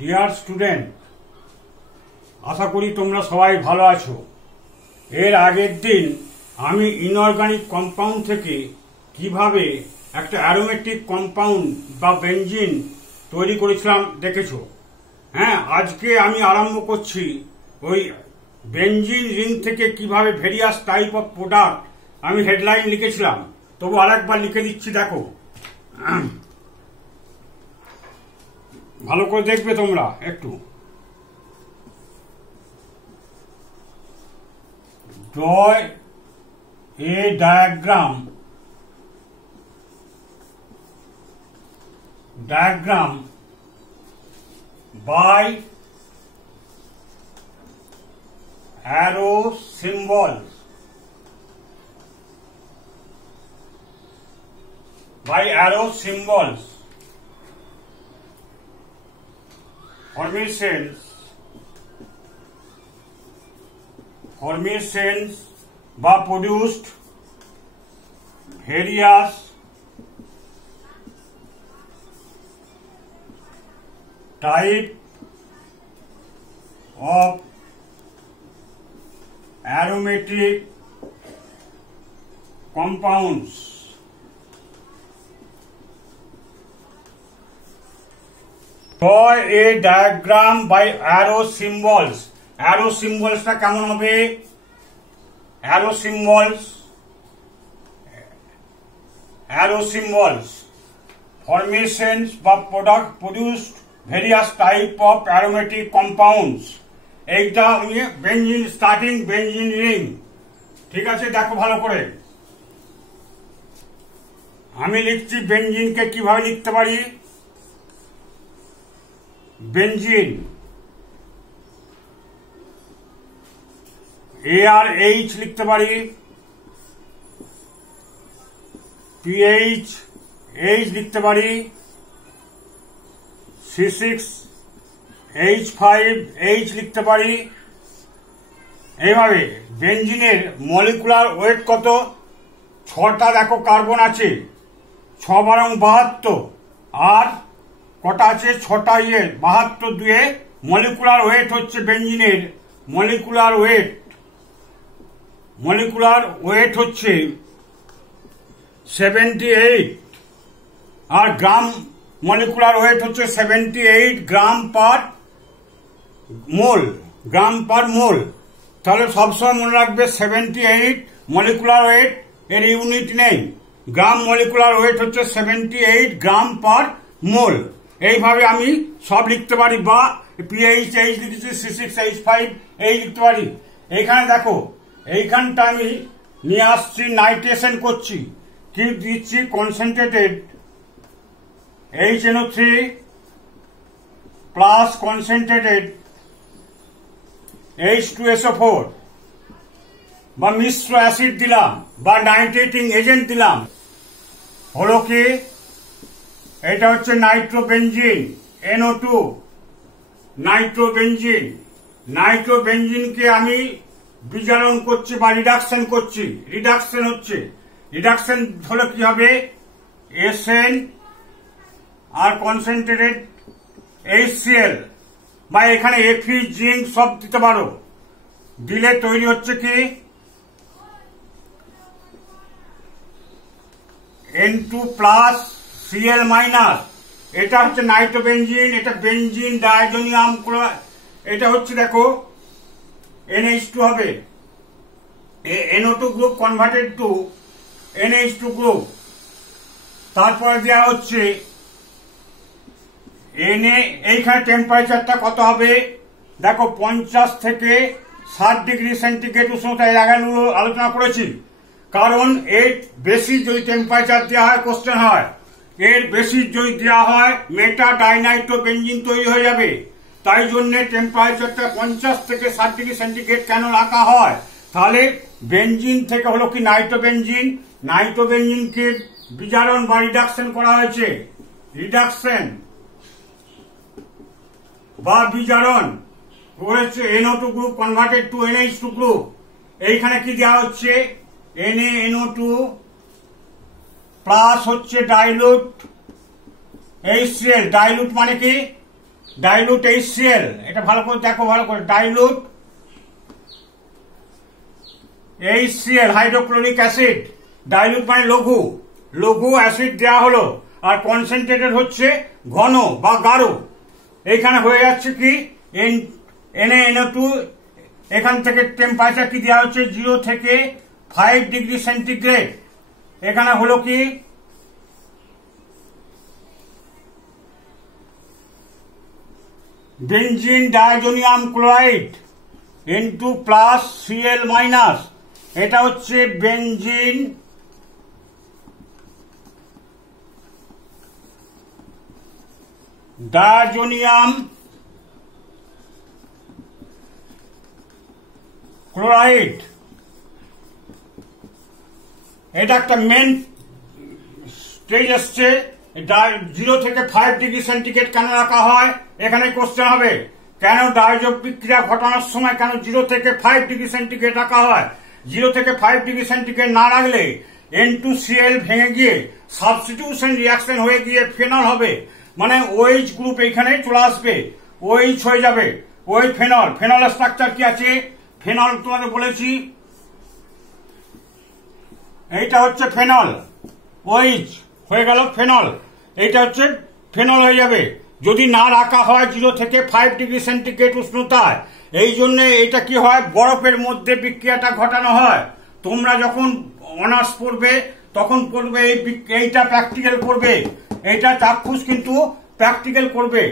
Dear student, আশা করি তোমরা সবাই ভালো আছো। এর আগের দিন আমি ইনঅর্গানিক কম্পাউন্ড থেকে কিভাবে একটা অ্যারোমেটিক কম্পাউন্ড বা বেনজিন তৈরি করেছিলাম দেখেছো। হ্যাঁ, আজকে আমি আরম্ভ করছি ওই বেনজিন রিং থেকে কিভাবে ভেরিয়াস টাইপ অফ প্রোডাক্ট। আমি হেডলাইন লিখেছিলাম, তবু আরেকবার লিখে দিচ্ছি, দেখো ভালো করে দেখবে তোমরা একটু। Draw a diagram by arrow symbols. Formations বা produced various type of aromatic compounds. Draw a diagram by arrow symbols. Arrow symbols টা কেমন হবে? Arrow symbols formations বা product produced various type of aromatic compounds. এইটা benzene starting benzene ring. ঠিক আছে, দেখো ভালো করে। আমি লিখছি বেনজিনকে কিভাবে লিখতে পারি। বেনজিন ARH লিখতে পারি, PH লিখতে পারি, C6H5H লিখতে পারি। এইভাবে বেনজিনের মলিকুলার ওয়েট কত? 6টা দেখো কার্বন আছে, 6 বারং 72, আর কটা আছে? 6টা 72 দুয়ে মলিকুলার ওয়েট হচ্ছে বেনজিনের মলিকুলার ওয়েট হচ্ছে 78, আর গ্রাম মলিকুলার ওয়েট হচ্ছে 78 গ্রাম পার মোল। তাহলে সবসময় মনে রাখবে 78 মলিকুলার ওয়েট এর ইউনিট নেই, গ্রাম মলিকুলার ওয়েট হচ্ছে 78 গ্রাম পার মোল। এইভাবে আমি সব লিখতে পারি, বা PH লিখেছি, C6H5 লিখতে পারি। এইখানে দেখো, এইখানটা আমি নিয়ে আসছি, নাইট্রেশন করছি, কি দিচ্ছি? Concentrated HNO3 plus concentrated H2SO4 বা মিশ্র অ্যাসিড দিলাম বা নাইট্রেটিং এজেন্ট দিলাম। হলো কি? এটা হচ্ছে নাইট্রোবেনজিন, NO2 নাইট্রোবেনজিনকে আমি বিজারণ করছি বা রিডাকশন করছি। রিডাকশন হলে কি হবে? SN আর কনসেন্ট্রেটেড HCl, বা এখানে Fe জিঙ্ক সব দিতে পারো। দিলে তৈরি হচ্ছে কি? N2 plus Cl minus. এটা হচ্ছে নাইট্রোবেনজিন, এটা বেনজিন ডাইজোনিয়াম। এটা হচ্ছে দেখো NH2 হবে, NO2 group converted to NH2 group. তারপরে দেওয়া হচ্ছে Na। এইখানে টেম্পারেচারটা কত হবে? দেখো 50 থেকে 60 ডিগ্রি সেন্টিগ্রেড উষ্ণতা এর আগে আলোচনা করেছি। কারণ এর বেশি যদি টেম্পারেচার দেওয়া হয়, কোশ্চেন হয়, এর বেশি যদি দেওয়া হয় মেটা ডাইনাইট্রোবেনজিন তৈরি হয়ে যাবে। তাই জন্য টেম্পারেচারটা 50 থেকে 60 ডিগ্রি সেন্টিগ্রেড কেন রাখা হয়? তাহলে বেনজিন থেকে হলো কি নাইট্রোবেনজিনকে বিজারণ বা রিডাকশন করা হয়েছে। রিডাকশন বা বিজারণ করেছে NO2 group converted to NH2 group. এইখানে কি দেওয়া হচ্ছে? NaNO2 প্লাস হচ্ছে ডাইলুট HCl। ডাইলুট মানে কি? ডাইলুট HCl, এটা ভালো করে দেখো, ভালো করে, dilute HCl hydrochloric acid, dilute মানে লঘু, লঘু অ্যাসিড দেওয়া হলো, আর কনসেন্ট্রেটেড হচ্ছে ঘন বা গাঢ়। এইখানে হয়ে যাচ্ছে কি NaNO2, এখান থেকে টেম্পারেচার কি দেওয়া হচ্ছে 0 থেকে 5 ডিগ্রি সেন্টিগ্রেড। এখানে হলো কি benzene diazonium chloride N2 plus Cl minus, এটা হচ্ছে বেনজিন ডায়াজোনিয়াম ক্লোরাইড। এটা একটা মেন স্টেজ আসছে। 0 থেকে 5 ডিগ্রি সেন্টিগ্রেড কেন রাখা হয়, এখানে কোশ্চেন হবে। কেন ডায়জক বিক্রিয়া ঘটানোর সময় কেন 0 থেকে 5 ডিগ্রি সেন্টিগ্রেড রাখা হয়? 0 থেকে 5 ডিগ্রি সেন্টিগ্রেড না রাখলে N2Cl ভেঙে গিয়ে সাবস্টিটিউশন রিয়াকশন হয়ে গিয়ে ফেনল হবে, মানে OH গ্রুপ এইখানে চলে আসবে, OH হয়ে যাবে, OH ফেনল। ফেনলের স্ট্রাকচার কি আছে? ফেনল তোমাদের বলেছি, এইটা হচ্ছে ফেনল, OH হয়ে গেল ফেনল, এইটা হচ্ছে ফেনল হয়ে যাবে যদি না রাখা হয় 0 থেকে 5 ডিগ্রি সেন্টিগ্রেড উষ্ণতায়। এই জন্য এটা কি হয়, বরফের মধ্যে বিক্রিয়াটা ঘটানো হয়। তোমরা যখন অনার্স পড়বে তখন পড়বে এইটা প্র্যাকটিক্যাল করবে, এইটা চাক্ষুষ কিন্তু প্র্যাকটিক্যাল করবে।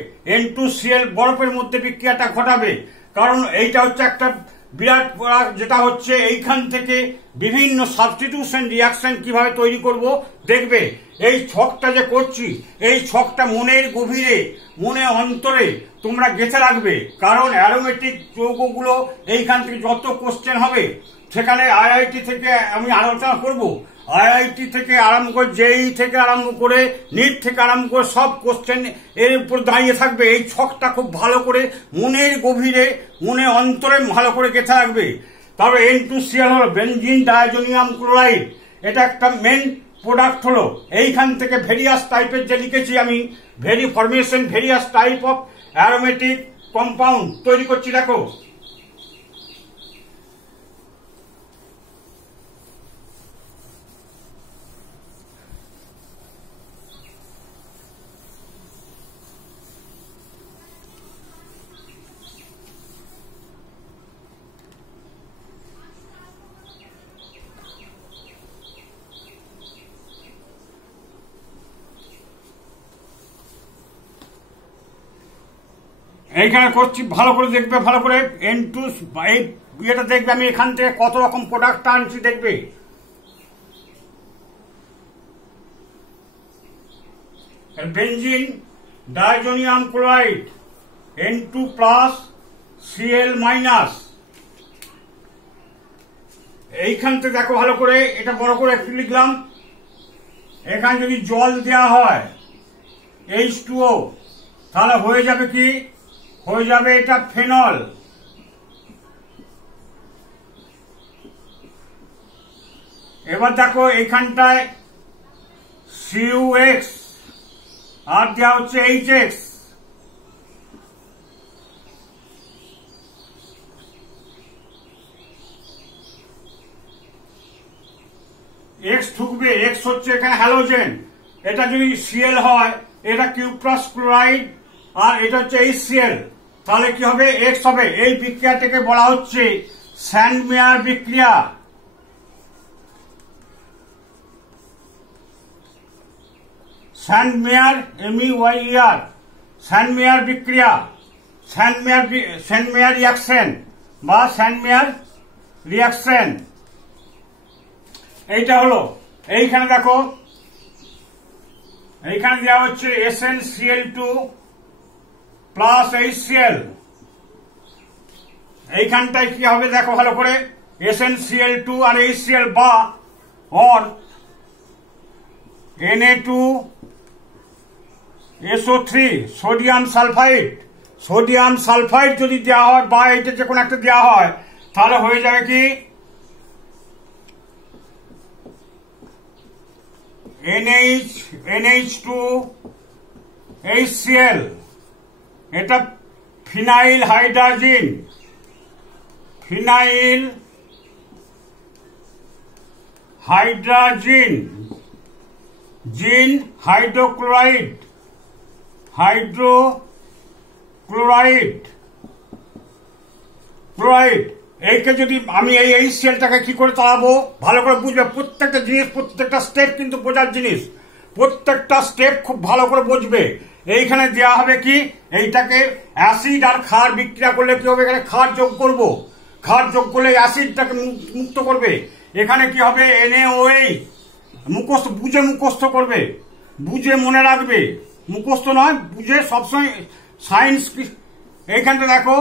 N2Cl বরফের মধ্যে বিক্রিয়াটা ঘটাবে, কারণ এইটা হচ্ছে একটা বিরাট, যেটা হচ্ছে এইখান থেকে বিভিন্ন সাবস্টিটিউশন রিয়াকশন কিভাবে তৈরি করব দেখবে। এই ছকটা যে করছি, এই ছকটা মনের গভীরে, মনে অন্তরে তোমরা গেঁথে রাখবে, কারণ অ্যারোমেটিক যৌগগুলো এইখান থেকে যত কোশ্চেন হবে, সেখানে IIT থেকে আমি আলোচনা করব। IIT থেকে আরম্ভ করে, JEE থেকে আরম্ভ করে, নিট থেকে আরম্ভ করে সব কোশ্চেন এর উপর দাঁড়িয়ে থাকবে। এই ছকটা খুব ভালো করে মনের গভীরে, মনে অন্তরে ভালো করে গেঁথে রাখবে। তারপরে N2Cl হলো বেনজিন ডায়াজোনিয়াম ক্লোরাইড, এটা একটা মেন প্রোডাক্ট হলো। এইখান থেকে ভেরিয়াস টাইপের যে লিখেছি আমি, formation various type of aromatic compound তৈরি করছি, দেখো। এইখানে করছি, ভালো করে দেখবে, ভালো করে N2 এই ইয়েটা দেখবে, আমি এখান থেকে কত রকম প্রোডাক্ট আনছি দেখবে। Benzene diazonium chloride N2 plus Cl minus, এইখান থেকে দেখো ভালো করে, এটা বড় করে একটু লিখলাম। এখানে যদি জল দেওয়া হয় H2O, তাহলে হয়ে যাবে কি, হয়ে যাবে এটা ফেনল। এবার দেখো এখানটায় CuX আর দেওয়া হচ্ছে HX, X ঢুকবে, X হচ্ছে এখানে হ্যালোজেন। এটা যদি Cl হয়, এটা কিউপ্রাস ক্লোরাইড, আর এটা হচ্ছে HCl, তাহলে কি হবে, X হবে। এই বিক্রিয়াটাকে বলা হচ্ছে স্যান্ডমেয়ার বিক্রিয়া। স্যান্ডমেয়ার, MEYER, স্যান্ডমেয়ার বিক্রিয়া, স্যান্ডমেয়ার রিয়াকশন বা স্যান্ডমেয়ার রিয়াকশন। এইটা হলো, এইখানে দেখো, এইখানে দেওয়া হচ্ছে SnCl2 প্লাস HCl। এইখানটায় কি হবে দেখো ভালো করে, SnCl2 আর HCl বা or Na2SO3 sodium sulphide. Sodium sulphide যদি দেওয়া হয় বা এটা যে কোনো একটা দেওয়া হয়, তাহলে হয়ে যাবে কি NH2HCl, এটা ফিনাইল হাইড্রাজিন, ফিনাইল হাইড্রাজিন, জিন হাইড্রোক্লোরাইড, হাইড্রোক্লোরাইড, ক্লোরাইড। এইকে যদি আমি এই সেলটাকে কি করে তাড়াবো ভালো করে বুঝবে। প্রত্যেকটা জিনিস, প্রত্যেকটা স্টেপ কিন্তু বোঝার জিনিস, প্রত্যেকটা স্টেপ খুব ভালো করে বুঝবে। এইখানে দেওয়া হবে কি, এইটাকে অ্যাসিড আর ক্ষার বিক্রিয়া করলে কি হবে, এখানে ক্ষার যোগ করব, ক্ষার যোগ করলে অ্যাসিডটাকে মুক্ত করবে। এখানে কি হবে, NaOH, মুখস্থ বুঝে মুখস্থ করবে, বুঝে মনে রাখবে, মুখস্থ নয়, বুঝে সবসময় সায়েন্স। এইখানটা দেখো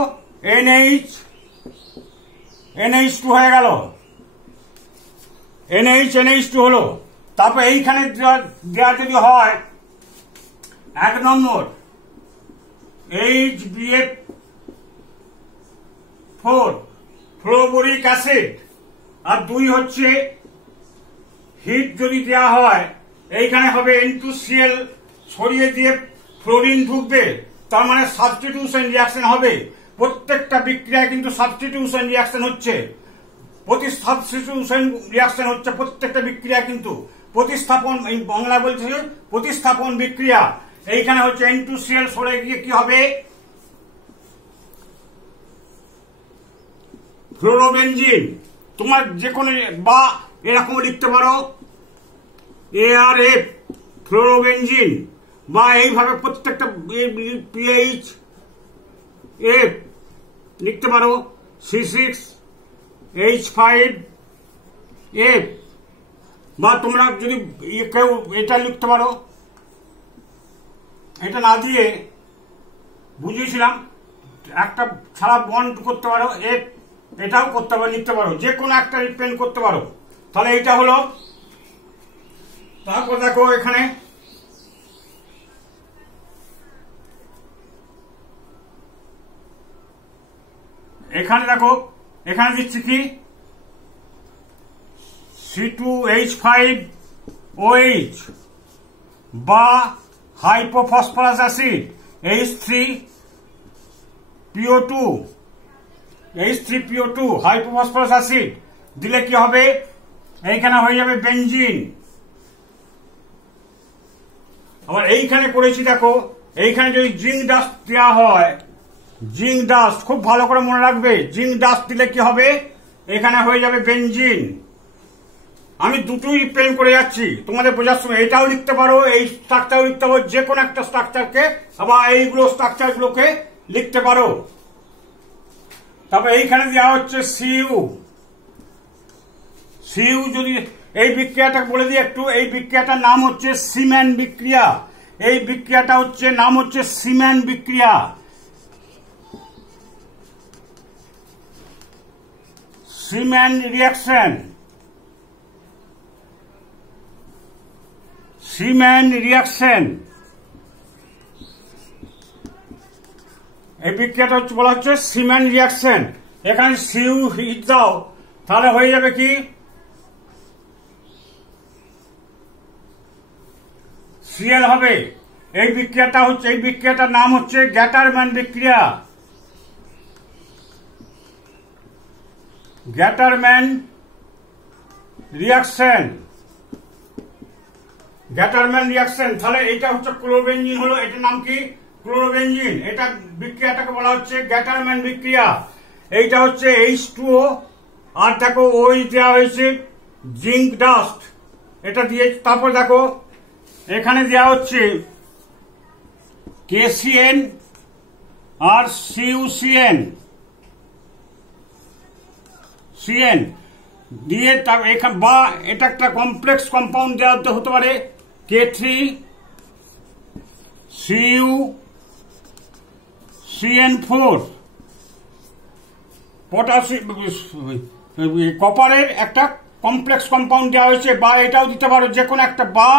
NH2 হয়ে গেল, NH2 হলো। তারপর এইখানে দেওয়া যদি হয় 1 নম্বর HBF4 ফ্লোরোবোরিক অ্যাসিড, আর 2 হচ্ছে হিট যদি দেওয়া হয় এইখানে হবে N2Cl, সরিয়ে দিয়ে ফ্লোরিন ঢুকবে, তার মানে সাবস্টিটিউশন রিয়াকশন হবে। প্রত্যেকটা বিক্রিয়ায় কিন্তু সাবস্টিটিউশন রিয়াকশন হচ্ছে, সাবস্টিটিউশন রিয়াকশন হচ্ছে প্রত্যেকটা বিক্রিয়া, কিন্তু প্রতিস্থাপন, এই বাংলা বলছে প্রতিস্থাপন বিক্রিয়া। এইখানে হচ্ছে N2Cl সরে গিয়ে কি হবে, ফ্লোরোবেনজিন। তোমার যে কোনো বা এরকম লিখতে পারো ARF ফ্লোরোবেনজিন, বা এইভাবে প্রত্যেকটা PHF লিখতে পারো, C6H5F, বা তোমরা যদি কেউ এটা লিখতে পারো। এটা না দিয়ে বুঝিয়েছিলাম, একটা ছাড়া বন্ড করতে পারো, এটাও করতে পারো, লিখতে পারো, যে কোনো একটা রিপ্রেজেন্ট করতে পারো। তাহলে এইটা হলো। তারপর দেখো এখানে দেখো, এখানে দিচ্ছি কি C2H5OH বা hypophosphorous acid H3PO2 hypophosphorous acid দিলে কি হবে, এইখানে হয়ে যাবে বেনজিন। আবার এইখানে করেছি দেখো, এইখানে যদি জিঙ্ক ডাস্ট দেওয়া হয়, জিঙ্ক ডাস্ট খুব ভালো করে মনে রাখবে, জিঙ্ক ডাস্ট দিলে কি হবে, এখানে হয়ে যাবে বেনজিন। আমি দুটোই প্রেম করে যাচ্ছি তোমাদের বোঝার সময়। এটাও লিখতে পারো, এই স্ট্রাকচারও লিখতে পারো, যে কোনো একটা স্ট্রাকচারকে, আবার এইগুলো স্ট্রাকচারগুলোকে লিখতে পারো। তারপর এইখানে দেওয়া হচ্ছে সিউ। যদি এই বিক্রিয়াটা বলে দিই একটু, এই বিক্রিয়াটার নাম হচ্ছে সিম্যান বিক্রিয়া। এই বিক্রিয়াটা হচ্ছে নাম হচ্ছে সিম্যান বিক্রিয়া, সিম্যান রিয়াকশন, সিম্যান রিয়াকশন। এই বিক্রিয়াটা হচ্ছে বলা হচ্ছে সিম্যান রিয়াকশন। এখানে সিউ হিট দাও, তাহলে হয়ে যাবে কি Cl হবে। এই বিক্রিয়াটা হচ্ছে, এই বিক্রিয়াটার নাম হচ্ছে গ্যাটারম্যান বিক্রিয়া, গ্যাটারম্যান রিয়াকশন, গ্যাটারম্যান রিয়াকশন। তাহলে এটা হচ্ছে ক্লোরোবেনজিন হলো, এটার নাম কি ক্লোরোবেনজিন। এটা বিক্রিয়াটাকে বলা হচ্ছে গ্যাটারম্যান বিক্রিয়া। এইটা হচ্ছে H2O, আর দেখো ওই দেওয়া হয়েছে জিঙ্ক ডাস্ট, এটা দিয়ে। তারপর দেখো এখানে দেওয়া হচ্ছে KCN আর CuCN দিয়ে, বা এটা একটা কমপ্লেক্স কম্পাউন্ড দেওয়া হতে পারে, K3CuCN4, কপারের একটা কমপ্লেক্স কম্পাউন্ড দেওয়া হয়েছে, বা এটাও দিতে পারো, যে কোনো একটা, বা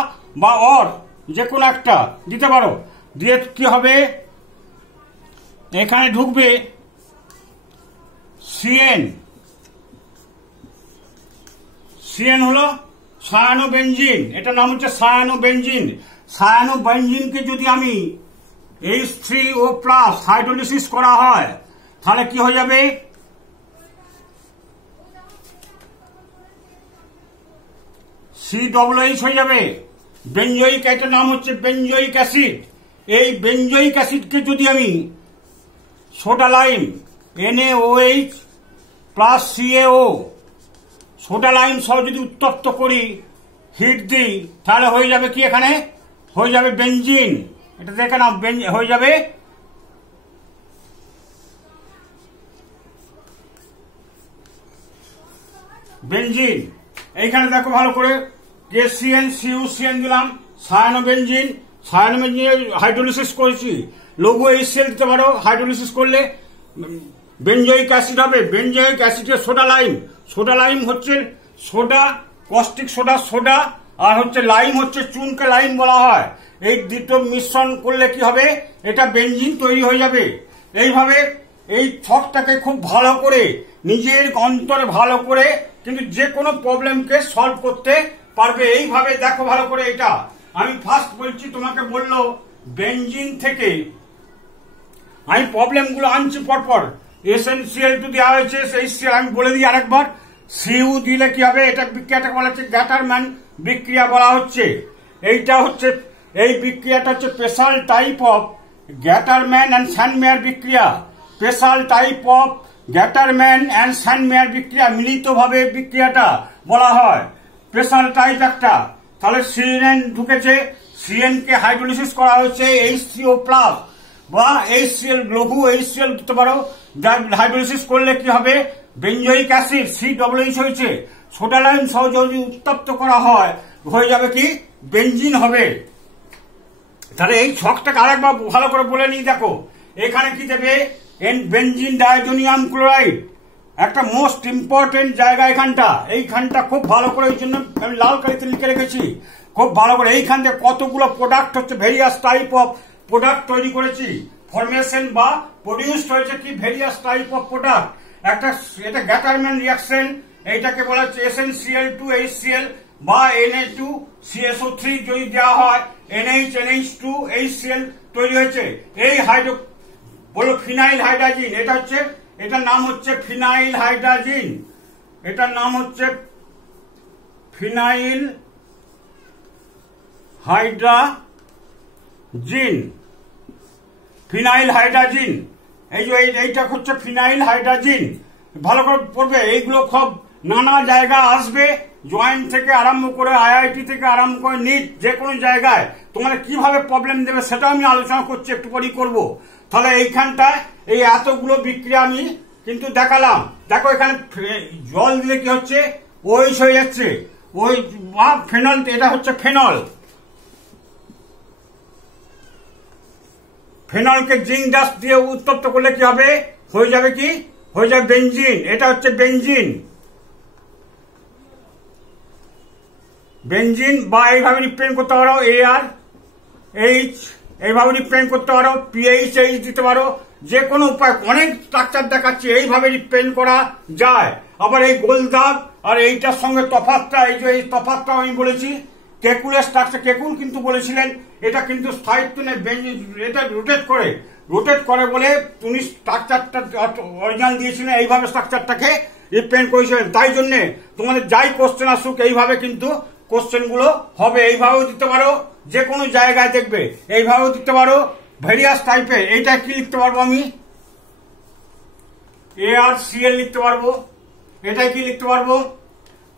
যে কোনো একটা দিতে পারো। দিয়ে কি হবে, এখানে ঢুকবে CN হলো সায়ানোবেনজিন, এটার নাম হচ্ছে সায়ানোবেনজিন। সায়ানোবেনজিনকে যদি আমি H3O+ হাইড্রোলিসিস করা হয়, তাহলে কি হয়ে যাবে? COOH হয়ে যাবে। বেঞ্জয়িক, এটার নাম হচ্ছে বেঞ্জয়িক অ্যাসিড। এই বেঞ্জয়িক অ্যাসিডকে যদি আমি soda lime NaOH plus CaO soda lime সহ যদি উত্তপ্ত করি, হিট দিই, তাহলে হয়ে যাবে কি? এখানে হয়ে যাবে বেঞ্জিন। এটা দেখে না, হয়ে যাবে বেঞ্জিন। এইখানে দেখো ভালো করে, KCN CuCN দিলাম, সায়ানোবেঞ্জিন। সায়ানোবেঞ্জিন হাইড্রোলিসিস করেছি, লঘু HCl দিতে পারো। হাইড্রোলিসিস করলে বেঞ্জয়িক অ্যাসিড হবে। বেঞ্জয়িক অ্যাসিডের সোডা লাইম, সোডা লাইম হচ্ছে সোডা, কস্টিক সোডা সোডা, আর হচ্ছে লাইম হচ্ছে চুনকে লাইম বলা হয়। এই দুটো মিশ্রণ করলে কি হবে? এটা বেঞ্জিন তৈরি হয়ে যাবে। এইভাবে এই ছকটাকে খুব ভালো করে নিজের অন্তরে ভালো করে কিন্তু যে কোনো প্রবলেমকে সলভ করতে পারবে। এইভাবে দেখো ভালো করে। এটা আমি ফার্স্ট বলছি, তোমাকে বললো বেঞ্জিন থেকে আমি প্রবলেমগুলো আনছি পরপর। SnCl2 দেওয়া হয়েছে, HCl আমি বলে দিই আরেকবার। Cu দিলে কি হবে? এটা বিক্রিয়াটাকে বলা হচ্ছে গ্যাটারম্যান বিক্রিয়া বলা হচ্ছে। এইটা হচ্ছে, এই বিক্রিয়াটা হচ্ছে special type of গ্যাটারম্যান and Sandmeyer বিক্রিয়া। Special type of গ্যাটারম্যান and Sandmeyer বিক্রিয়া, মিলিতভাবে বিক্রিয়াটা বলা হয়। স্পেশাল টাইপ একটা, তাহলে CNN ঢুকেছে, CN কে হাইড্রোলিসিস করা হয়েছে H3O+ বা HCl, লঘু HCl দিতে পারো। হাইড্রোলিসিস করলে কি হবে? বেঞ্জয়িক অ্যাসিড COOH হয়েছে। সোডা লাইম সহ যদি উত্তপ্ত করা হয়, হয়ে যাবে কি? বেঞ্জিন হবে। তাহলে এই ছকটাকে আরেকবার ভালো করে বলে নিই। দেখো এখানে কি দেবে? বেঞ্জিন ডাইজোনিয়াম ক্লোরাইড, একটা মোস্ট ইম্পর্টেন্ট জায়গা এখানটা। এইখানটা খুব ভালো করে, ওই জন্য আমি লাল কালিতে লিখে রেখেছি খুব ভালো করে। এইখান থেকে কতগুলো প্রোডাক্ট হচ্ছে, ভেরিয়াস টাইপ অফ প্রোডাক্ট তৈরি করেছি, ফরমেশন বা প্রডিউসড হয়েছে কি ভেরিয়াস টাইপ অফ প্রোডাক্ট। একটা এটা গ্যাটারম্যান রিয়াকশন, এইটাকে বলা হচ্ছে SnCl2 HCl বা Na2CSO3 যদি দেওয়া হয়, NH2 HCl তৈরি হয়েছে। এই হাইড্রো বলো ফিনাইল হাইড্রাজিন, এটা হচ্ছে, এটার নাম হচ্ছে ফিনাইল হাইড্রাজিন। এটার নাম হচ্ছে ফিনাইল হাইড্রাজিন। ফিনাইল হাইড্রাজিন, এই যে এইটা হচ্ছে ফিনাইল হাইড্রাজিন। ভালো করে পড়বে, এইগুলো সব নানা জায়গা আসবে, জয়েন্ট থেকে আরম্ভ করে IIT থেকে আরম্ভ করে নিট, যে কোনো জায়গায় তোমাদের কিভাবে প্রবলেম দেবে সেটা আমি আলোচনা করছি, একটু পরেই করবো। তাহলে এইখানটায় এই এতগুলো বিক্রিয়া আমি কিন্তু দেখালাম। দেখো এখানে জল দিলে কি হচ্ছে? OH হয়ে যাচ্ছে, ওই বা ফেনল, এটা হচ্ছে ফেনল। ফেনলকে জিঙ্ক ডাস্ট দিয়ে উত্তপ্ত করলে কি হবে? হয়ে যাবে কি? হয়ে যাবে বেঞ্জিন। এটা হচ্ছে বেঞ্জিন। বেঞ্জিন বা এইভাবে রিপ্রেজেন্ট করতে পারো, ARH, এইভাবে রিপ্রেজেন্ট করতে পারো, PHH দিতে পারো, যে কোনো উপায়। অনেক স্ট্রাকচার দেখাচ্ছে, এইভাবে রিপ্রেজেন্ট করা যায়। আবার এই গোল দাগ আর এইটার সঙ্গে তফাৎটা, এই যে এই তফাৎটা আমি বলেছি, কেকুলের স্ট্রাকচার, কেকুল কিন্তু বলেছিলেন এটা কিন্তু স্থায়িত্ব নেই, এটা রোটেট করে বলে উনি স্ট্রাকচারটা অরিজিনাল দিয়েছিলেন, এইভাবে স্ট্রাকচারটাকে রিপ্রেজেন্ট করেছিলেন। তাই জন্য তোমাদের যাই কোশ্চেন আসুক, এইভাবে কিন্তু কোশ্চেন গুলো হবে। এইভাবেও দিতে পারো, যে কোনো জায়গায় দেখবে এইভাবেও দিতে পারো, ভেরিয়াস টাইপের। এইটা কি লিখতে পারবো আমি? ArCl লিখতে পারবো। এটা কি লিখতে পারবো?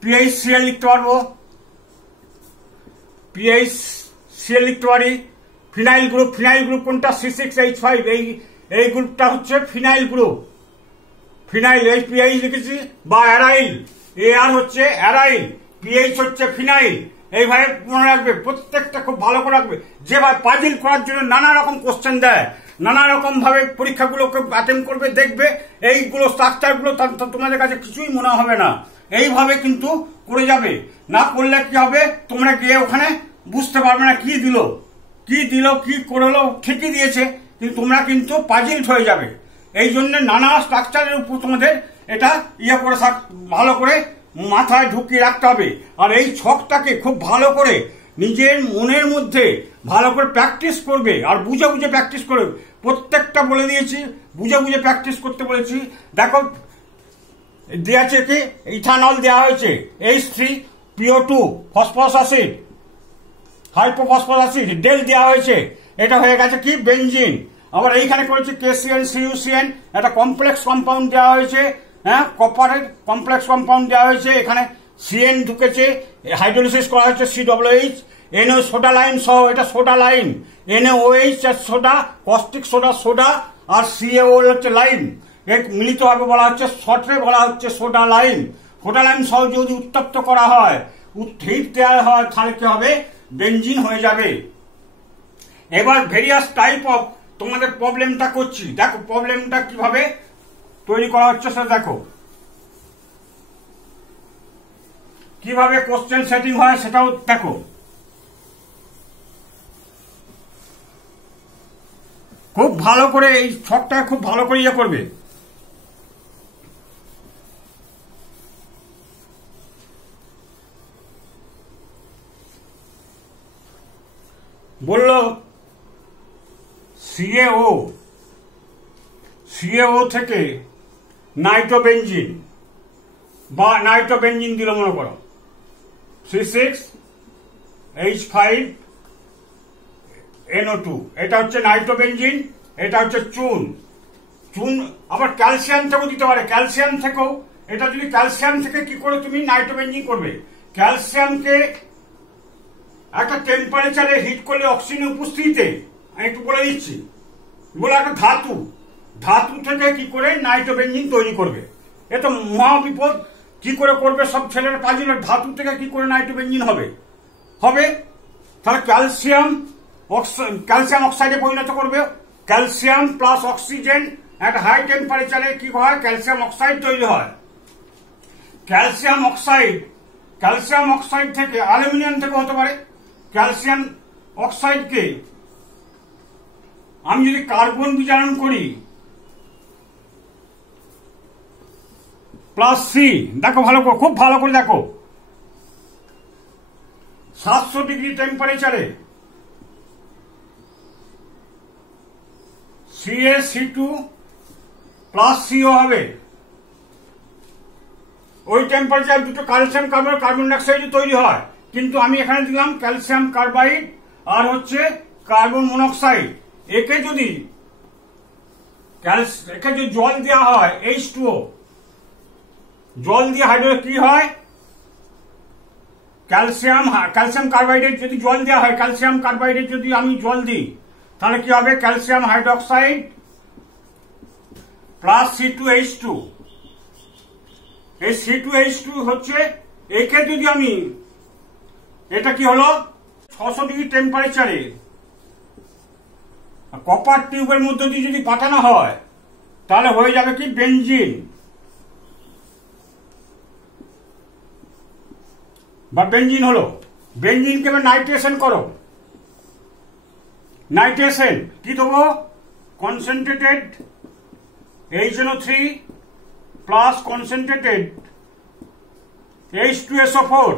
PHCl লিখতে পারবো, PHCl লিখতে পারি। ফিনাইল গ্রুপ, ফিনাইল গ্রুপ কোনটা? C6H5, এই গ্রুপটা হচ্ছে ফিনাইল গ্রুপ। ফিনাইল, এই PH লিখেছি, বা অ্যারাইল। AR হচ্ছে অ্যারাইল, PH হচ্ছে ফিনাইল। এইভাবে মনে রাখবে, প্রত্যেকটা খুব ভালো করে রাখবে। যেভাবে পাজিল করার জন্য নানা রকম কোশ্চেন দেয়, নানা রকম ভাবে পরীক্ষাগুলোকে অ্যাটেন্ড করবে, দেখবে এইগুলো স্ট্রাকচারগুলো তোমাদের কাছে কিছুই মনে হবে না। এইভাবে কিন্তু করে যাবে, না করলে কি হবে? তোমরা গিয়ে ওখানে বুঝতে পারবে না কি দিল কি করলো। ঠিকই দিয়েছে, কিন্তু তোমরা কিন্তু পাজিল হয়ে যাবে। এই জন্য নানা স্ট্রাকচারের উপর তোমাদের এটা করে ভালো করে মাথায় ঢুকিয়ে রাখতে হবে। আর এই ছকটাকে খুব ভালো করে নিজের মনের মধ্যে ভালো করে প্র্যাকটিস করবে আর বুঝে বুঝে প্র্যাকটিস করবে। প্রত্যেকটা বলে দিয়েছি, বুঝে বুঝে প্র্যাকটিস করতে বলেছি। দেখো দেওয়া আছে কি, ইথানল দেওয়া হয়েছে, H3PO2, phosphorous acid, hypophosphorous acid, ডেল দেওয়া হয়েছে, এটা হয়ে গেছে কি বেনজিন। আবার এইখানে করেছি KCN CuCN, একটা কমপ্লেক্স কম্পাউন্ড দেওয়া হয়েছে, হ্যাঁ কপারের কমপ্লেক্স কম্পাউন্ড দেওয়া হয়েছে, এখানে CN ঢুকেছে, হাইড্রোলিসিস করা হয়েছে COOH, NO সোডা লাইম সহ, এটা soda lime, NaOH soda, caustic soda soda, আর CaOL হচ্ছে লাইম, মিলিতভাবে বলা হচ্ছে শর্টে বলা হচ্ছে সোডা লাইম। সোডা লাইম সহ যদি উত্তপ্ত করা হয়, হিট দেওয়া হয়, তাহলে কি হবে, বেনজিন হয়ে যাবে। এবার ভেরিয়াস টাইপ অফ তোমাদের প্রবলেমটা করছি, দেখো প্রবলেমটা কিভাবে তৈরি করা হচ্ছে সেটা দেখো, কিভাবে কোশ্চেন সেটিং হয় সেটাও দেখো। খুব ভালো করে এই ছকটা খুব ভালো করে ইয়ে করবে। বলল CaO থেকে নাইট্রোবেনজিন বা নাইট্রোবেনজিন দিল মনে করো, C6H5NO2, এটা হচ্ছে নাইট্রোবেনজিন, এটা হচ্ছে চুন। চুন আবার ক্যালসিয়াম থেকেও দিতে পারে, ক্যালসিয়াম থেকেও, এটা যদি ক্যালসিয়াম থেকে কি করে তুমি নাইট্রোবেনজিন করবে, ক্যালসিয়ামকে একটা টেম্পারেচারে হিট করলে অক্সিজেনের উপস্থিতিতে, আমি একটু বলে দিচ্ছি, বলে একটা ধাতু থেকে কি করে নাইট্রোবেনজিন তৈরি করবে, এ তো মহাবিপদ। কি করে করবে সব ছেলেরা কাজ, ধাতু থেকে কি করে নাইট্রোবেনজিন হবে, তাহলে ক্যালসিয়াম অক্সাইডে পরিণত করবে, ক্যালসিয়াম প্লাস অক্সিজেন একটা হাই টেম্পারেচারে কি হয়, ক্যালসিয়াম অক্সাইড তৈরি হয়। ক্যালসিয়াম অক্সাইড থেকে অ্যালুমিনিয়াম থেকে হতে পারে। ক্যালসিয়াম অক্সাইডকে আমি যদি কার্বন বিজারণ করি প্লাস C, দেখো ভালো করে, খুব ভালো করে দেখো, 700 ডিগ্রি টেম্পারেচারে CaC2 প্লাস CO হবে। ওই টেম্পারেচার দুটো ক্যালসিয়াম কার্বন ডাইঅক্সাইড তৈরি হয়, কিন্তু আমি এখানে দিলাম ক্যালসিয়াম কার্বাইড আর হচ্ছে কার্বন মনোক্সাইড। একে যদি জল দেওয়া হয়, H2O, জল দিয়ে হাইড্রো কি হয়, ক্যালসিয়াম কার্বাইডের যদি জল দেওয়া হয়, ক্যালসিয়াম কার্বাইডের যদি আমি জল দিই, তাহলে কি হবে, ক্যালসিয়াম হাইড্রোক্সাইড প্লাস C2H2। এই C2H2 হচ্ছে, একে যদি আমি, এটা কি হলো 600 ডিগ্রি টেম্পারেচারে কপার টিউবের মধ্যে দিয়ে যদি পাঠানো হয়, তাহলে হয়ে যাবে কি বেনজিন বা বেনজিন হলো। বেনজিনকে এবার নাইট্রেশন করো, নাইট্রেশন কি দেবো, concentrated HNO3 plus concentrated H2SO4,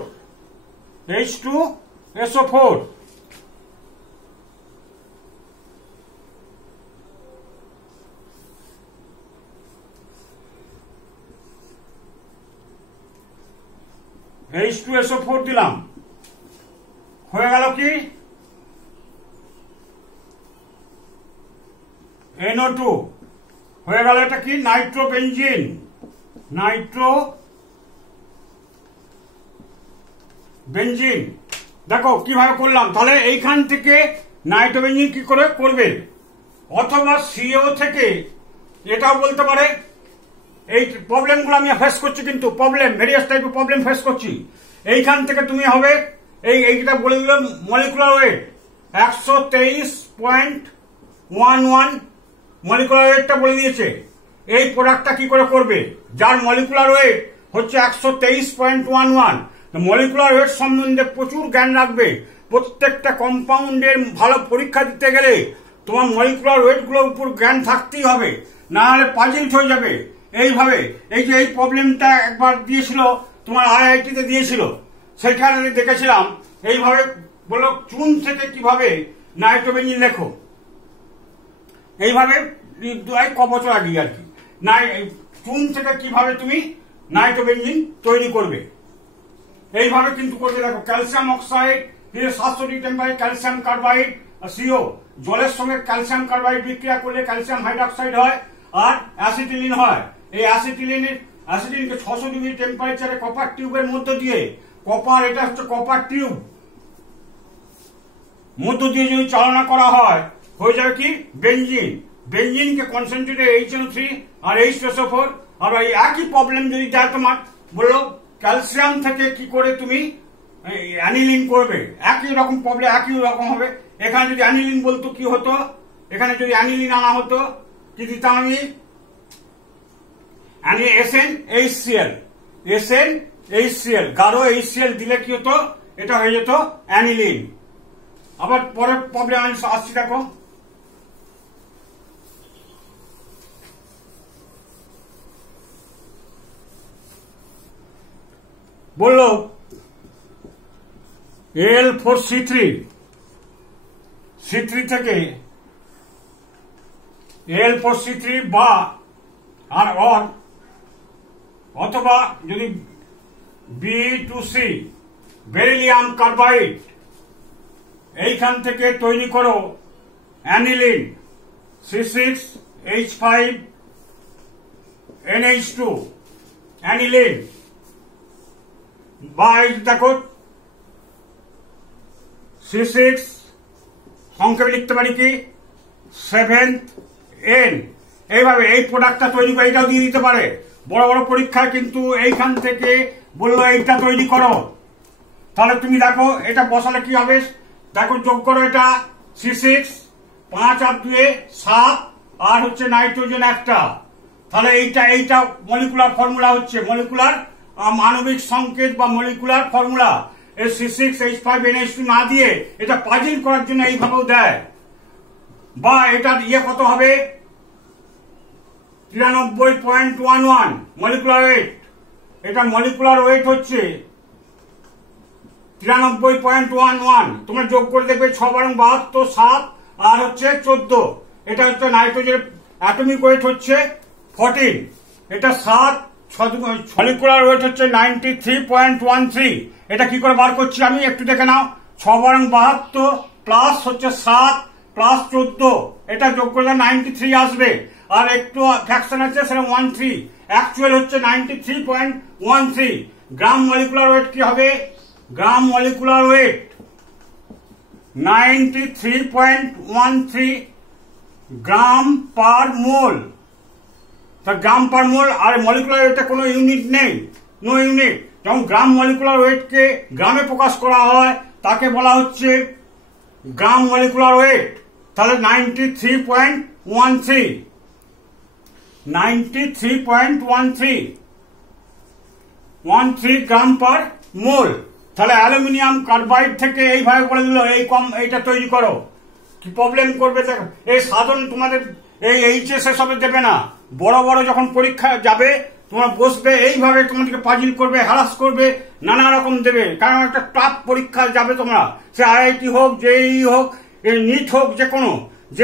H2SO4, H2SO4 দিলাম, হয়ে গেল কি NO2, হয়ে গেল এটা কি নাইট্রোবেনজিন, দেখো কিভাবে করলাম। তাহলে এইখান থেকে নাইট্রোবেনজিন কি করে করবে, অথবা CO থেকে, এটাও বলতে পারে। এই প্রবলেমগুলো আমি ফেস করছি, কিন্তু ভেরিয়াস টাইপের প্রবলেম ফেস করছি। এইখান থেকে তুমি হবে, এইটা বলে দিল মলিকুলার ওয়েট 123.11 মলিকুলার ওয়েটটা বলে দিয়েছে। এই প্রোডাক্টটা কি করে করবে, যার মলিকুলার ওয়েট হচ্ছে 123.11। মলিকুলার ওয়েট সম্বন্ধে প্রচুর জ্ঞান রাখবে। প্রত্যেকটা কম্পাউন্ডের ভালো পরীক্ষা দিতে গেলে তোমার মলিকুলার ওয়েট গুলোর উপর জ্ঞান থাকতেই হবে, না হলে পাজিল হয়ে যাবে। এইভাবে এই যে এই প্রবলেমটা একবার দিয়েছিল তোমার IIT-তে দিয়েছিল, সেখানে দেখেছিলাম এইভাবে বললো চুন থেকে কিভাবে নাইট্রোবেঞ্জিন লেখো, এইভাবে ক বছর আগে আর কি, চুন থেকে কিভাবে তুমি নাইট্রোবেঞ্জিন তৈরি করবে, এইভাবে কিন্তু করবে। দেখো calcium oxide 700 degree temperature calcium carbide C O, জলের সঙ্গে ক্যালসিয়াম কার্বাইড বিক্রিয়া করলে ক্যালসিয়াম হাইড্রক্সাইড হয় আর অ্যাসিটিলিন হয়। এই অ্যাসিটিলিনকে 600 ডিগ্রি টেম্পারেচারে কপার টিউবের মধ্য দিয়ে, কপার, এটা হচ্ছে কপার টিউব, মধ্য দিয়ে যদি চালনা করা হয়, হয়ে যাবে কি বেঞ্জিন। বেঞ্জিনকে কনসেন্ট্রেটেড HNO3 আর H2SO4। আর এই একই প্রবলেম যদি দেয় তোমার, বললো ক্যালসিয়াম থেকে কি করে তুমি অ্যানিলিন করবে, একই রকম প্রবলেম, একই রকম হবে। এখানে যদি অ্যানিলিন বলতো কি হতো, এখানে যদি অ্যানিলিন আনা হতো কি দিতাম আমি, SnHCl, গাঢ় HCl দিলে কি হতো, এটা হয়ে যেত অ্যানিলিন। আবার পরের প্রবলেম আমি আসছি, দেখো বললো Al4C3 থেকে Al4C3 বা আর অথবা যদি B2C বেরিলিয়াম কার্বাইড, এইখান থেকে তৈরি করো অ্যানিলিন C6H5NH2 অ্যানিলিন, বা এই দেখো C6 সংক্ষেপে লিখতে পারি কি 7N, এইভাবে এই প্রোডাক্টটা তৈরি করে এটাও দিয়ে দিতে পারে বড় বড় পরীক্ষায়। কিন্তু এইখান থেকে বললো এইটা তৈরি করো, তাহলে তুমি দেখো এটা বসালে কি হবে, দেখো যোগ করো, এটা C6 5 আর 2 7 আর হচ্ছে নাইট্রোজেন একটা, তাহলে এইটা মলিকুলার ফর্মুলা হচ্ছে, মলিকুলার আণবিক সংকেত বা মলিকুলার ফর্মুলা। এই C6H5NH2 না দিয়ে এটা পাজিল করার জন্য এইভাবেও দেয়। বা এটা কত হবে 93.11 মলিকুলার ওয়েট, এটা মলিকুলার ওয়েট হচ্ছে 93.11। তোমরা যোগ করে দেখবে 6 বারং 72 7 আর হচ্ছে 14, এটা হচ্ছে নাইট্রোজেন অ্যাটমিক ওয়েট হচ্ছে 14, এটা 7, মলিকুলার ওয়েট হচ্ছে 93.13। এটা কি করে বার করছি আমি একটু দেখে নাও, 6 বারং 72 প্লাস হচ্ছে 7 প্লাস 14, এটা যোগ করলে 93 আসবে, আর একটু ফ্র্যাকশন আছে সেটা 13, অ্যাকচুয়াল হচ্ছে 93.13 গ্রাম। মলিকুলার ওয়েট কি হবে, গ্রাম মলিকুলার ওয়েট 93.13 গ্রাম পার মোল। তা গ্রাম পার মোল, আর মলিকুলার ওয়েটে কোনো ইউনিট নেই, নো ইউনিট। যেমন গ্রাম মলিকুলার ওয়েটকে গ্রামে প্রকাশ করা হয়, তাকে বলা হচ্ছে গ্রাম মলিকুলার ওয়েট। তাহলে 93.13 গ্রাম পার মোল। তাহলে অ্যালুমিনিয়াম কার্বাইড থেকে এইভাবে বলে দিল এইটা তৈরি করো, কি প্রবলেম করবে দেখো। এই সাধারণ তোমাদের এই HS সবে দেবে না, বড় বড় যখন পরীক্ষা যাবে তোমরা বসবে, এইভাবে তোমাদেরকে পাজিল করবে, হ্যারাস করবে, নানা রকম দেবে। কারণ একটা টাফ পরীক্ষা যাবে তোমরা, সে IIT হোক, JEE হোক, নিট হোক, যে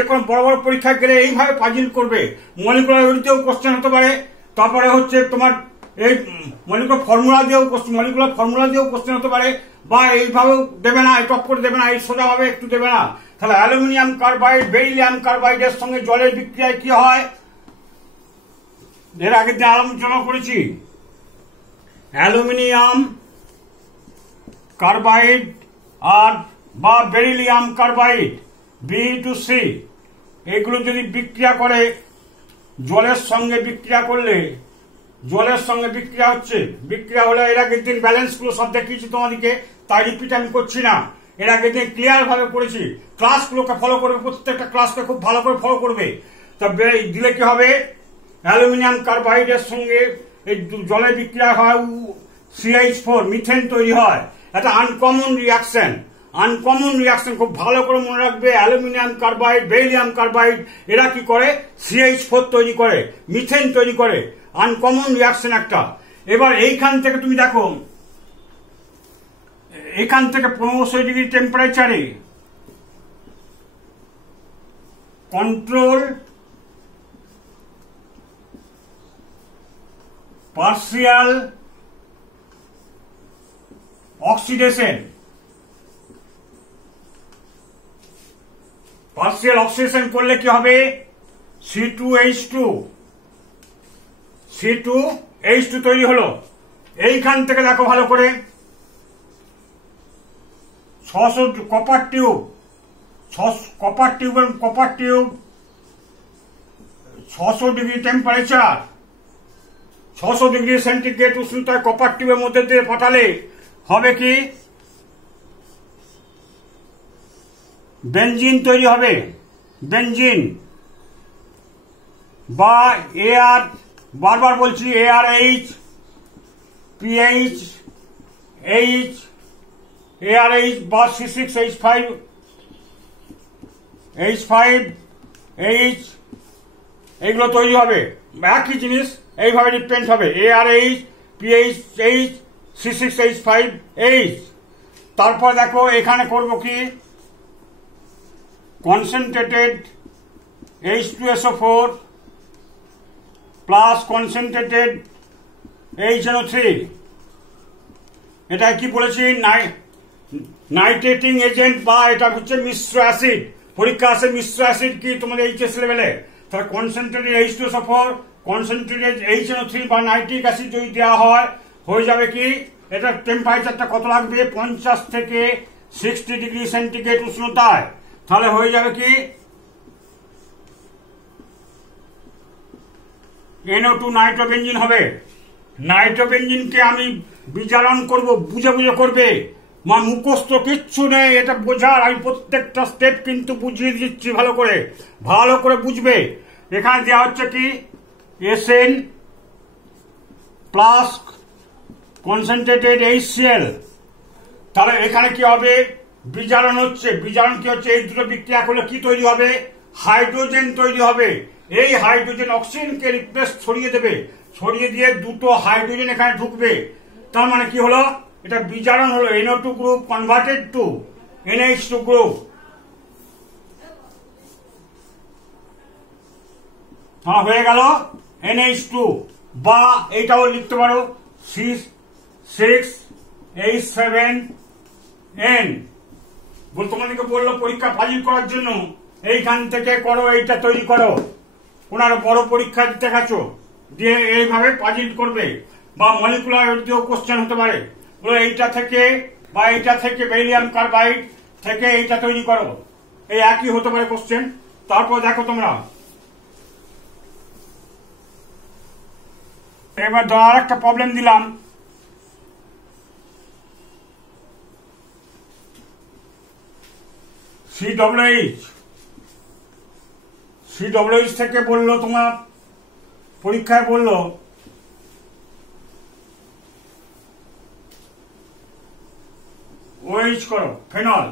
কোনো বড় বড় পরীক্ষায় গেলে এইভাবে পাজিল করবে। মলিকুলার ওয়েটেও কোশ্চেন হতে পারে, তারপরে হচ্ছে তোমার এই মলিকুলার ফর্মুলা দিয়েও কোশ্চেন হতে পারে, বা এইভাবেও দেবে না, টপ করে দেবে না, এই সোজাভাবে একটু দেবে না। তাহলে অ্যালুমিনিয়াম কার্বাইড বেরিলিয়াম কার্বাইডের সঙ্গে জলের বিক্রিয়ায় কি হয়, এর আগে আলোচনা করেছি। অ্যালুমিনিয়াম কার্বাইড আর বা বেরিলিয়াম কার্বাইড B2C, এগুলো যদি বিক্রিয়া করে, জলের সঙ্গে বিক্রিয়া করলে, জলের সঙ্গে বিক্রিয়া হচ্ছে, বিক্রিয়া হলে এর আগের দিন ব্যালেন্সগুলো সব দেখিয়েছি তোমাদেরকে, তাই রিপিট আমি করছি না, এর আগের দিন ক্লিয়ার ভাবে করেছি। ক্লাসগুলোকে ফলো করবে, প্রত্যেকটা ক্লাসকে খুব ভালো করে ফলো করবে। তা দিলে কি হবে, অ্যালুমিনিয়াম কার্বাইডের সঙ্গে এই জলে বিক্রিয়া হয়, CH4 মিথেন তৈরি হয়। এটা আনকমন রিয়াকশন, খুব ভালো করে মনে রাখবে। অ্যালুমিনিয়াম কার্বাইড, বেরিলিয়াম কার্বাইড, এরা কি করে, CH4 তৈরি করে, মিথেন তৈরি করে, আনকমন রিয়াকশন একটা। এবার এইখান থেকে তুমি দেখো, এখান থেকে 1500 ডিগ্রি টেম্পারেচারে control partial oxidation, partial oxidation করলে কি হবে? C2H2 তৈরি হলো। এইখান থেকে দেখো ভালো করে 600 copper tube 600 degree temperature, 600 degree centigrade উষ্ণতায় কপার টিউবের মধ্যে দিয়ে পাঠালে হবে কি? বেনজিন তৈরি হবে। বেনজিন বা এআর, বারবার বলছি ARH PH H ARH বা C6H5H এগুলো তৈরি হবে। একই জিনিস এইভাবে রিপ্রেজেন্ট হবে ARH PH C6H5H। তারপর দেখো এখানে করব কি? Concentrated H2SO4 plus concentrated HNO3। এটা কি বলেছি? নাইট্রেটিং এজেন্ট বা এটা হচ্ছে মিশ্র অ্যাসিড। পরীক্ষা আসে মিশ্র অ্যাসিড কি তোমাদের এইচএস লেভেলে? তাহলে কনসেন্ট্রেটেড H2SO4 কনসেন্ট্রেটেড HNO3 বা নাইট্রিক অ্যাসিড যদি দেওয়া হয়, হয়ে যাবে কি? এটার টেম্পারেচারটা কত লাগবে? 50 থেকে 60 ডিগ্রি সেন্টিগ্রেড উষ্ণতায়। তাহলে হয়ে যাবে কি? NO2 নাইট্রোবেনজিন হবে। নাইট্রোবেনজিনকে আমি বিজারণ করব, বুঝে বুঝে করবে, মুখস্থ কিচ্ছু নেই, এটা বোঝার। আমি প্রত্যেকটা স্টেপ কিন্তু বুঝিয়ে দিচ্ছি, ভালো করে বুঝবে। এখানে দেওয়া হচ্ছে কি? SN plus concentrated HCl। তাহলে এখানে কি হবে? বিজারণ হচ্ছে। বিজারণ কি হচ্ছে? এই দুটো বিক্রিয়া করলে কি তৈরি হবে? হাইড্রোজেন তৈরি হবে। এই হাইড্রোজেন অক্সিজেনকে রিপ্লেস ছড়িয়ে দেবে, ছড়িয়ে দিয়ে দুটো হাইড্রোজেন এখানে ঢুকবে। তার মানে কি হলো? এটা বিজারণ হলো। NO2 group converted to NH2 group. হয়ে গেল NH2। বা এইটাও লিখতে পারো C6H7N। তোমাদেরকে বললো পরীক্ষা ফাজিল করার জন্য এইখান থেকে করো, এইটা তৈরি করো। ওনার বড় পরীক্ষা দিতে গেছো, দিয়ে এইভাবে ফাজিল করবে। বা মলিকুলার দিয়েও কোশ্চেন হতে পারে, বলো এইটা থেকে বা এইটা থেকে বেরিলিয়াম কার্বাইড থেকে এইটা তৈরি করো, এই একই হতে পারে কোশ্চেন। তারপর দেখো তোমরা এবার আর একটা প্রবলেম দিলাম। CWH থেকে বললো, তোমার পরীক্ষায় বললো OH করো, ফেনল।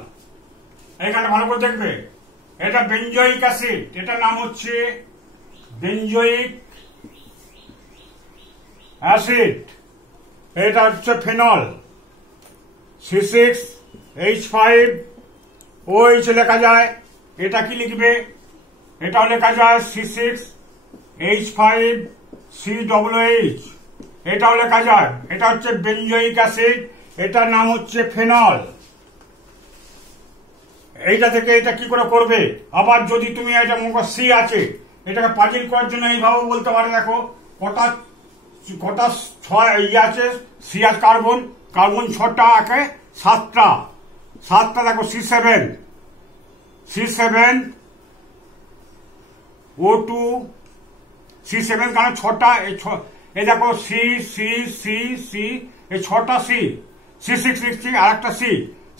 এখানে ভালো করে দেখবে, এটা বেনজোইক অ্যাসিড, এটার নাম হচ্ছে বেনজোইক অ্যাসিড, এটা হচ্ছে ফেনল। C6H5OH লেখা যায়। এটা কি লিখবে? এটাও লেখা যায় C6H5COOH, এটাও লেখা যায়। এটা হচ্ছে বেনজোইক অ্যাসিড, এটার নাম হচ্ছে ফেনল। এইটা থেকে এটা কি করে করবে? আবার যদি তুমি এটা সি আছে, এটাকে পাজিল করার জন্য এইভাবে বলতে পারে, দেখো কটা 6 আছে, সি আর কার্বন 6টা, একে 7টা, দেখো C7O2 C7 কারণ 6টা, এই দেখো সি সি সি সি, এই 6টা C6 লিখছি, আর একটা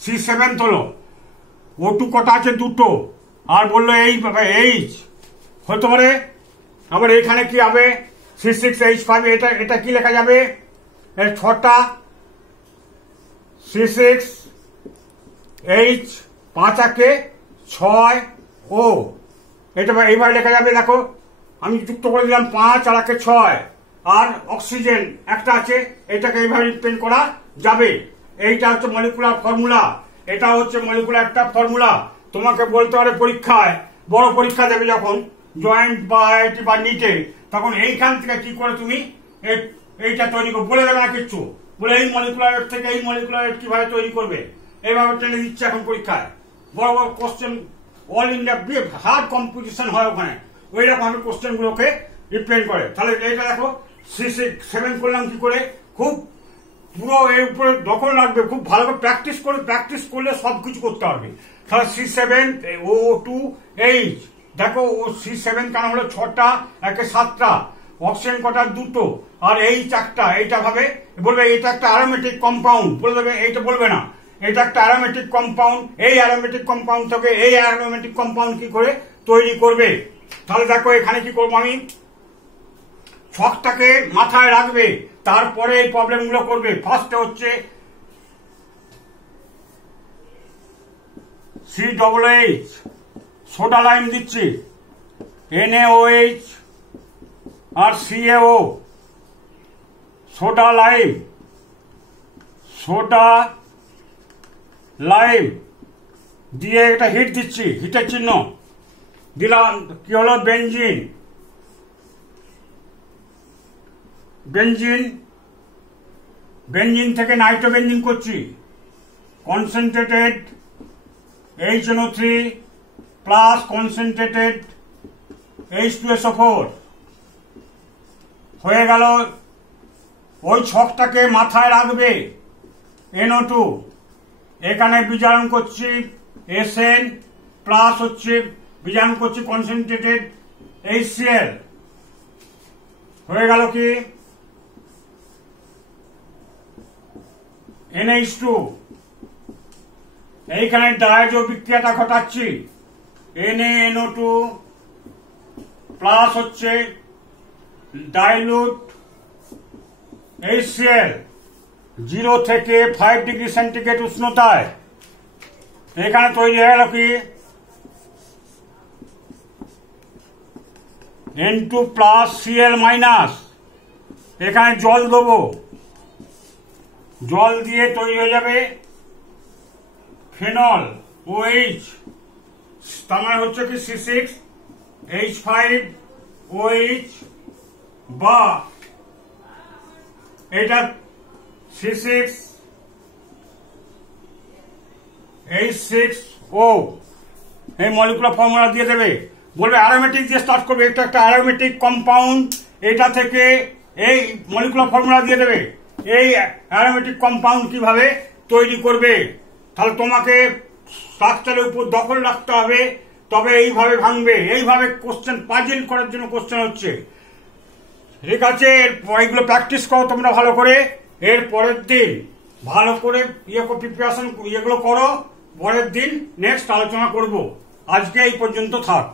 C7 হলো। O2 কটা আছে? 2টো। আর বললো H হতে পারে। আবার এখানে কি হবে? C6H5, এটা কি লেখা যাবে? 6টা C6H5 6O, এটা এইভাবে লেখা যাবে। দেখো আমি যুক্ত করে দিলাম 5 আর 6, আর অক্সিজেন একটা আছে, এটাকে এইভাবে রিপ্রেজেন্ট করা যাবে। এইটা হচ্ছে মলিকুলার ফর্মুলা, এটা হচ্ছে মলিকুলার একটা ফর্মুলা। তোমাকে বলতে পারে পরীক্ষায়, বড় পরীক্ষা দেবে যখন জয়েন্ট বা আইআইটি বা নিটে, তখন এইখান থেকে কি করে তুমি এইটা তৈরি করবে বলে দেবে না কিচ্ছু, বলে এই মলিকুলার ওয়েট থেকে এই মলিকুলার ওয়েট কিভাবে তৈরি করবে, এইভাবে টেনে দিচ্ছে এখন পরীক্ষায়। বড় বড় question, all India hard competition হয় ওখানে, ওইরকম ভাবে কোশ্চেন গুলোকে রিপ্রেজেন্ট করে। তাহলে এইটা দেখো C7 করলাম কি করে, খুব পুরো এর উপরে দখল রাখবে, খুব ভালো করে প্র্যাকটিস করলে সবকিছু করতে পারবে। তাহলে C7O2H, দেখো ও C7 কেন হলো 6টা, একে 7টা, অক্সিজেন কটা 2টো, আর এই 4টা। এইটা ভাবে বলবে এটা একটা অ্যারোমেটিক কম্পাউন্ড, বলে দেবে, এইটা বলবে না, এটা একটা অ্যারোমেটিক কম্পাউন্ড, এই অ্যারোমেটিক কম্পাউন্ড থেকে এই অ্যারোমেটিক কম্পাউন্ড কি করে তৈরি করবে। তাহলে দেখো এখানে কি করবো আমি, ছকটাকে মাথায় রাখবে, তারপরে এই প্রবলেম গুলো করবে। ফার্স্টে হচ্ছে COOH, সোডা লাইম দিচ্ছি, NaOH আর CaO, সোডা লাইম দিয়ে এটা হিট দিচ্ছি, হিটের চিহ্ন দিলাম। কি হলো, বেঞ্জিন থেকে নাইট্রোবেঞ্জিন করছি, concentrated HNO3 plus concentrated H2SO4 হয়ে গেল। ওই ছকটাকে মাথায় রাখবে, NO2, এখানে বিজারণ করছি SN প্লাস হচ্ছে বিজারণ করছি কনসেন্ট্রেটেড HCl, হয়ে গেল কি NH2। এইখানে ডায়াজো বিক্রিয়াটা ঘটাচ্ছি, NaNO2 প্লাস হচ্ছে ডাইলুট HCl, 0 থেকে 5 ডিগ্রি সেন্টিগ্রেড উষ্ণতায়। এখানে তৈরি হয়ে গেল কি N2 প্লাস Cl মাইনাস, এখানে জল দেবো, জল দিয়ে তৈরি হয়ে যাবে ফেনল OH, তার মানে হচ্ছে কি C6H5OH, বা এটা C6H6O, এই মলিকুলার ফর্মুলা দিয়ে দেবে, বলবে অ্যারোমেটিক দিয়ে স্টার্ট করবে, এটা একটা অ্যারোমেটিক কম্পাউন্ড, এটা থেকে এই মলিকুলার ফর্মুলা দিয়ে দেবে, এই অ্যারোমেটিক কম্পাউন্ড কিভাবে তৈরি করবে। তাহলে তোমাকে স্ট্রাকচারের উপর দখল রাখতে হবে, তবে এইভাবে ভাঙবে। এইভাবে কোশ্চেন পাজল করার জন্য কোশ্চেন হচ্ছে, ঠিক আছে। এইগুলো প্র্যাকটিস করো তোমরা ভালো করে, এর পরের দিন ভালো করে প্রিপারেশন এগুলো করো, পরের দিন নেক্সট আলোচনা করব। আজকে এই পর্যন্ত থাক।